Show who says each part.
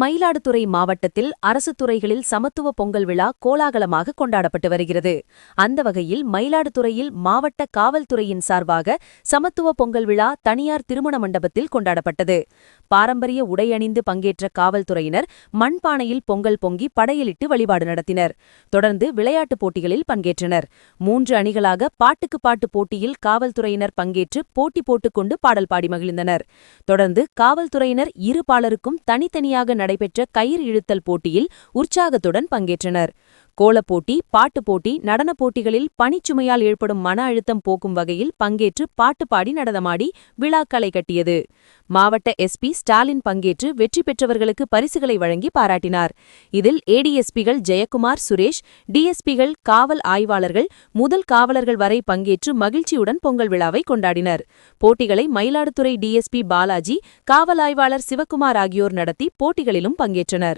Speaker 1: மயிலாடுதுறை மாவட்டத்தில் அரசு துறைகளில் சமத்துவ பொங்கல் விழா கோலாகலமாக கொண்டாடப்பட்டு வருகிறது. அந்த வகையில் மயிலாடுதுறையில் மாவட்ட காவல்துறையின் சார்பாக சமத்துவ பொங்கல் விழா தனியார் திருமண மண்டபத்தில் கொண்டாடப்பட்டது. பாரம்பரிய உடையணிந்து பங்கேற்ற காவல்துறையினர் மண்பானையில் பொங்கல் பொங்கி படையலிட்டு வழிபாடு நடத்தினர். தொடர்ந்து விளையாட்டுப் போட்டிகளில் பங்கேற்றனர். மூன்று அணிகளாக பாட்டுக்கு பாட்டு போட்டியில் காவல்துறையினர் பங்கேற்று போட்டி போட்டுக்கொண்டு பாடல் பாடி மகிழ்ந்தனர். தொடர்ந்து காவல்துறையினர் இரு பாலருக்கும் தனித்தனியாக நடைபெற்ற கயிறு இழுத்தல் போட்டியில் உற்சாகத்துடன் பங்கேற்றனர். கோலப்போட்டி பாட்டுப் போட்டி நடனப் போட்டிகளில் பணிச்சுமையால் ஏற்படும் மன அழுத்தம் போக்கும் வகையில் பங்கேற்று பாட்டு பாடி நடனமாடி விழாக்களை கட்டியது. மாவட்ட எஸ்பி ஸ்டாலின் பங்கேற்று வெற்றி பெற்றவர்களுக்கு பரிசுகளை வழங்கி பாராட்டினார். இதில் ஏடிஎஸ்பிகள் ஜெயக்குமார் சுரேஷ் டிஎஸ்பிகள் காவல் ஆய்வாளர்கள் முதல் காவலர்கள் வரை பங்கேற்று மகிழ்ச்சியுடன் பொங்கல் விழாவை கொண்டாடினர். போட்டிகளை மயிலாடுதுறை டிஎஸ்பி பாலாஜி காவல் ஆய்வாளர் சிவக்குமார் ஆகியோர் நடத்தி போட்டிகளிலும் பங்கேற்றனர்.